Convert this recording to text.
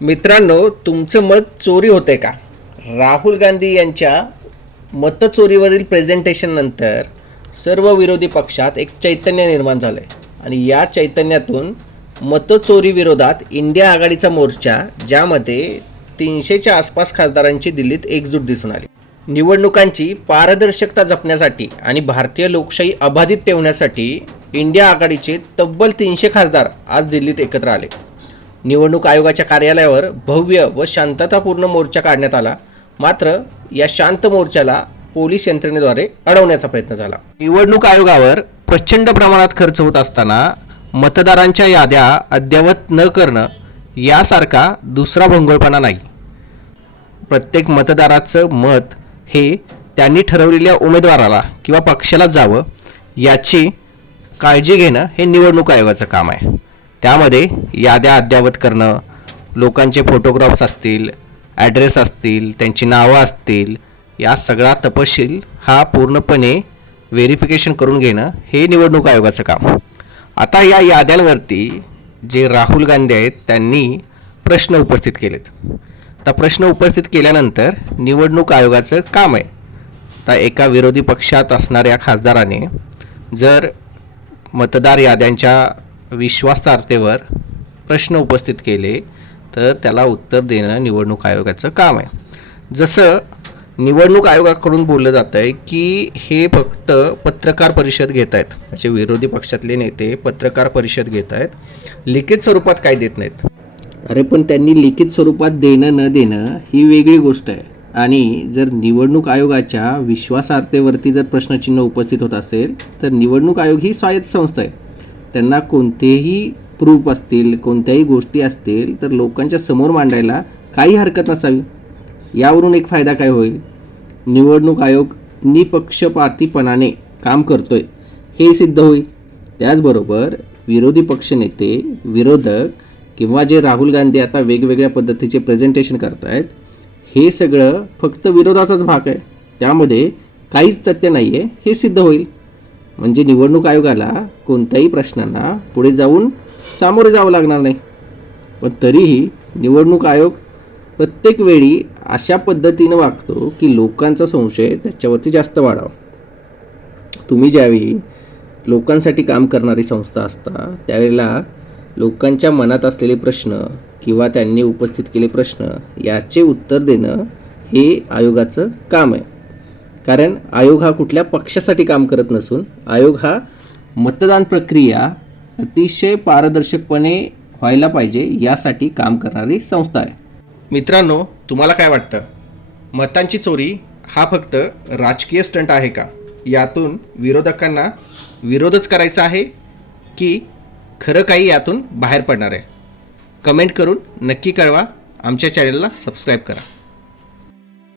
मित्रांनो तुमचं मत चोरी होते का? राहुल गांधी यांच्या मतचोरीवरील प्रेझेंटेशन नंतर सर्व विरोधी पक्षात एक चैतन्य निर्माण झालं आहे आणि या चैतन्यातून मतचोरी विरोधात इंडिया आघाडीचा मोर्चा ज्यामध्ये तीनशेच्या आसपास खासदारांची दिल्लीत एकजूट दिसून आली. निवडणुकांची पारदर्शकता जपण्यासाठी आणि भारतीय लोकशाही अबाधित ठेवण्यासाठी इंडिया आघाडीचे तब्बल तीनशे खासदार आज दिल्लीत एकत्र आले. निवडणूक आयोगाच्या कार्यालयावर भव्य व शांततापूर्ण मोर्चा काढण्यात आला. मात्र या शांत मोर्चाला पोलीस यंत्रणेद्वारे अडवण्याचा प्रयत्न झाला. निवडणूक आयोगावर प्रचंड प्रमाणात खर्च होत असताना मतदारांच्या याद्या अद्ययावत न करणं यासारखा दुसरा भोंगळपणा नाही. प्रत्येक मतदाराचं मत हे त्यांनी ठरवलेल्या उमेदवाराला किंवा पक्षाला जावं याची काळजी घेणं हे निवडणूक आयोगाचं काम आहे. त्यामध्ये याद्या अद्ययावत करणं लोकांचे फोटोग्राफ्स असतील ॲड्रेस असतील त्यांची नावं असतील या सगळा तपशील हा पूर्णपणे व्हेरिफिकेशन करून घेणं हे निवडणूक आयोगाचं काम. आता या याद्यांवरती जे राहुल गांधी आहेत त्यांनी प्रश्न उपस्थित केलेत. तर प्रश्न उपस्थित केल्यानंतर निवडणूक आयोगाचं काम आहे. तर एका विरोधी पक्षात असणाऱ्या खासदाराने जर मतदार याद्यांच्या विश्वासार्हतेवर प्रश्न उपस्थित केले तर त्याला उत्तर देणं निवडणूक आयोगाचं काम आहे. जसं निवडणूक आयोगाकडून बोललं जातं आहे की हे फक्त पत्रकार परिषद घेत आहेत म्हणजे विरोधी पक्षातले नेते पत्रकार परिषद घेत आहेत लिखित स्वरूपात काय देत नाहीत. अरे पण त्यांनी लिखित स्वरूपात देणं न देणं ही वेगळी गोष्ट आहे. आणि जर निवडणूक आयोगाच्या विश्वासार्हतेवरती जर प्रश्नचिन्ह उपस्थित होत असेल तर निवडणूक आयोग ही स्वायत्त संस्था आहे. त्यांना कोणतेही प्रूफ असतील कोणत्याही गोष्टी असतील तर लोकांच्या समोर मांडायला काही हरकत नसावी. यावरून एक फायदा काय होईल? निवडणूक आयोग निपक्षपातीपणाने काम करतोय. हे सिद्ध होईल. त्याचबरोबर विरोधी पक्षनेते विरोधक किंवा जे राहुल गांधी आता वेगवेगळ्या पद्धतीचे प्रेझेंटेशन करत आहेत हे सगळं फक्त विरोधाचाच भाग आहे. त्यामध्ये काहीच तथ्य नाही आहे हे सिद्ध होईल. म्हणजे निवडणूक आयोगाला कोणत्याही प्रश्नांना पुढे जाऊन सामोरे जावं लागणार नाही. पण तरीही निवडणूक आयोग प्रत्येक वेळी अशा पद्धतीनं वागतो की लोकांचा संशय त्याच्यावरती जास्त वाढावा. तुम्ही ज्यावेळी लोकांसाठी काम करणारी संस्था असता त्यावेळेला लोकांच्या मनात असलेले प्रश्न किंवा त्यांनी उपस्थित केले प्रश्न याचे उत्तर देणं हे आयोगाचं काम आहे. कारण आयोग हा कुठल्या पक्षासाठी काम करत नसून आयोग हा मतदान प्रक्रिया अतिशय पारदर्शकपणे व्हायला पाहिजे यासाठी काम करणारी संस्था आहे. मित्रांनो तुम्हाला काय वाटतं? मतांची चोरी हा फक्त राजकीय स्टंट आहे का? यातून विरोधकांना विरोधच करायचा आहे की खरं काही यातून बाहेर पडणार आहे? कमेंट करून नक्की कळवा. आमच्या चॅनलला सबस्क्राईब करा.